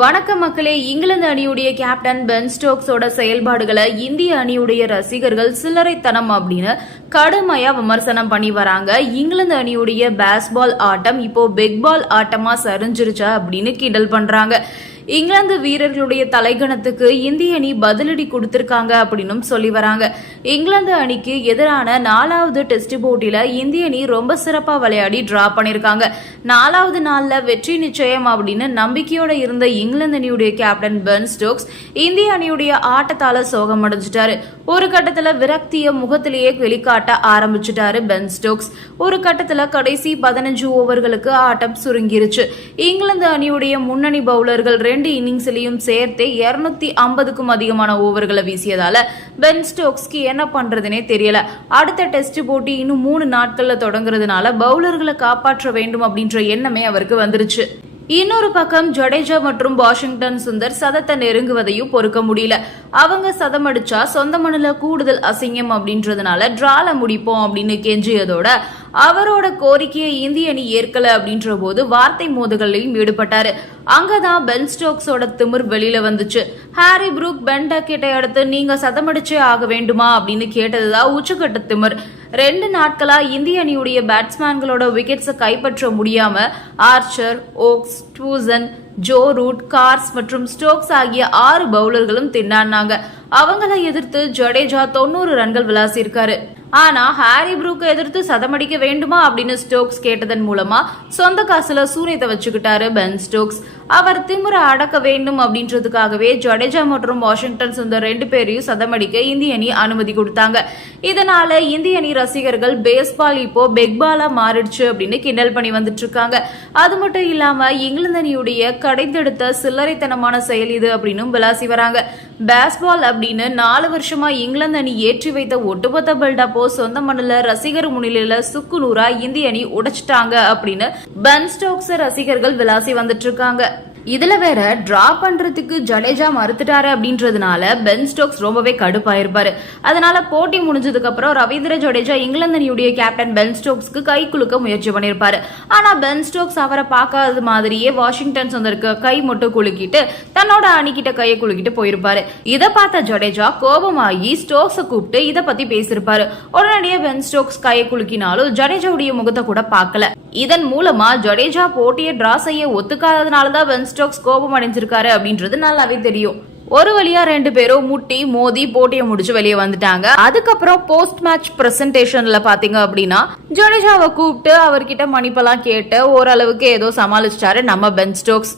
வணக்க மக்களே இங்கிலாந்து அணியுடைய கேப்டன் பென் ஸ்டோக்ஸோட செயல்பாடுகளை இந்திய அணியுடைய ரசிகர்கள் சில்லறைத்தனம் அப்படின்னு கடுமையா விமர்சனம் பண்ணி வராங்க. இங்கிலாந்து அணியுடைய பேஸ்பால் ஆட்டம் இப்போ பிக் பால் ஆட்டமா சரிஞ்சிருச்சா அப்படின்னு கிண்டல் பண்றாங்க. இங்கிலாந்து வீரர்களுடைய தலைகணத்துக்கு இந்திய அணி பதிலடி கொடுத்திருக்காங்க அப்படின்னும் சொல்லி வராங்க. இங்கிலாந்து அணிக்கு எதிரான நாலாவது டெஸ்ட் போட்டியில இந்திய அணி ரொம்ப சிறப்பா விளையாடி டிரா பண்ணிருக்காங்க. நாலாவது நாள்ல வெற்றி நிச்சயம் அப்படின்னு நம்பிக்கையோட இருந்த இங்கிலாந்து அணியுடைய கேப்டன் பென் ஸ்டோக்ஸ் இந்திய அணியுடைய ஆட்டத்தால சோகம் அடைஞ்சிட்டாரு. ஒரு கட்டத்துல விரக்திய முகத்திலேயே வெளிக்காட்ட ஆரம்பிச்சிட்டாரு பென் ஸ்டோக்ஸ். ஒரு கட்டத்துல கடைசி பதினஞ்சு ஓவர்களுக்கு ஆட்டம் சுருங்கிருச்சு. இங்கிலாந்து அணியுடைய முன்னணி பவுலர்கள் ரெண்டு இன்னிங்ஸ்லையும் சேர்த்தே இருநூத்தி ஐம்பதுக்கும் அதிகமான ஓவர்களை வீசியதால பென் ஸ்டோக்ஸ்க்கு என்ன பண்றதுனே தெரியல. அடுத்த டெஸ்ட் போட்டி இன்னும் மூணு நாட்கள்ல தொடங்குறதுனால பவுலர்களை காப்பாற்ற வேண்டும் அப்படின்ற எண்ணமே அவருக்கு வந்துருச்சு. இன்னொரு பக்கம் ஜடேஜா மற்றும் வாஷிங்டன் சுந்தர் சதத்தை நெருங்குவதையும் பொறுக்க முடியல. அவங்க சதம் அடிச்சா சொந்த மண்ணில் கூடுதல் அசிங்கம் அப்படின்றதுனால டிரால முடிப்போம் அப்படின்னு கெஞ்சியதோட அவரோட கோரிக்கையை இந்திய அணி ஏற்கல அப்படின்ற போது வார்த்தை மோதுகளிலும் ஈடுபட்டாரு. அங்கதான் பென் ஸ்டோக்ஸோட திமிர் வெளியில வந்துச்சு. ஹாரி ப்ரூக் பென்டா கிட்ட அடுத்து நீங்க சதமடிச்சே ஆக வேண்டுமா அப்படின்னு கேட்டதுதான் உச்சக்கட்ட திமிர். ரெண்டு நாட்களா இந்திய அணியுடைய பேட்ஸ்மேன்களோட விக்கெட்ஸை கைப்பற்ற முடியாம Archer Woakes Dussen Joe Root Carse மற்றும் ஸ்டோக்ஸ் ஆகிய ஆறு பவுலர்களும் திண்டாடினாங்க. அவங்கள எதிர்த்து ஜடேஜா தொண்ணூறு ரன்கள் விளாசியிருக்காரு ஆனா ஹாரி ப்ரூக்கை எதிர்த்து சதமடிக்க வேண்டுமா அப்படின்னு ஸ்டோக்ஸ் கேட்டதன் மூலமா சொந்த காசுல சூரியத்தை வச்சுக்கிட்டாரு பென் ஸ்டோக்ஸ். அவர் திமிர அடக்க வேண்டும் அப்படின்றதுக்காகவே ஜடேஜா மற்றும் வாஷிங்டன் சுந்தர் ரெண்டு பேரையும் சதமடிக்க இந்திய அணி அனுமதி கொடுத்தாங்க. இதனால இந்திய அணி ரசிகர்கள் பேஸ்பால் இப்போ பெக்பாலா மாறிடுச்சு அப்படின்னு கிண்டல் பண்ணி வந்துட்டு இருக்காங்க அது மட்டும் இல்லாம இங்கிலாந்து அணியுடைய கடைந்தெடுத்த சில்லறைத்தனமான செயல் இது அப்படின்னு விளாசி வராங்க. பேஸ்பால் அப்படின்னு நாலு வருஷமா இங்கிலாந்து அணி ஏற்றி வைத்த ஒட்டுமொத்த பில்டப்போ சொந்த மண்ணில் ரசிகர் முன்னிலையில சுக்கு நூறா இந்திய அணி உடைச்சிட்டாங்க அப்படின்னு பென் ஸ்டோக்ஸ் ரசிகர்கள் விளாசி வந்துட்டு இருக்காங்க. இதுல வேற டிரா பண்றதுக்கு ஜடேஜா மறுத்துட்டாரு அப்படின்றதுனால பென் ஸ்டோக்ஸ் ரொம்பவே கடுப்பாயிருப்பாரு. அதனால போட்டி முடிஞ்சதுக்கு அப்புறம் ரவீந்திர ஜடேஜா இங்கிலாந்து அணியுடைய கேப்டன் பென் ஸ்டோக்ஸ்க்கு கை குலுக்க முயற்சி பண்ணிருப்பாரு ஆனா பென் ஸ்டோக்ஸ் அவரை பார்க்காத மாதிரியே வாஷிங்டன் சுந்தருக்கு கை மட்டும் குலுக்கிட்டு தன்னோட அணிக்கிட்ட கையை குலுக்கிட்டு போயிருப்பாரு. இதை பார்த்த ஜடேஜா கோபமாகி ஸ்டோக்ஸை கூப்பிட்டு இதை பத்தி பேசியிருப்பாரு. உடனடியே பென் ஸ்டோக்ஸ் கையை குலுக்கினாலும் ஜடேஜாவுடைய முகத்தை கூட பார்க்கல. இதன் மூலமா ஜடேஜா போட்டியை டிரா செய்ய ஒத்துக்காததுனால தான் பென் ஸ்டோக்ஸ் கோபம் அடைஞ்சிருக்காரு அப்படின்றது நல்லாவே தெரியும். ஒரு வழியா ரெண்டு பேரும் முட்டி மோதி போட்டியை முடிச்சு வெளியே வந்துட்டாங்க. அதுக்கப்புறம் போஸ்ட் மேட்ச் பிரசன்டேஷன்ல பாத்தீங்க அப்படின்னா ஜடேஜாவை கூப்பிட்டு அவர்கிட்ட மன்னிப்பெல்லாம் கேட்டு ஓரளவுக்கு ஏதோ சமாளிச்சிட்டாரு நம்ம பென் ஸ்டோக்ஸ்.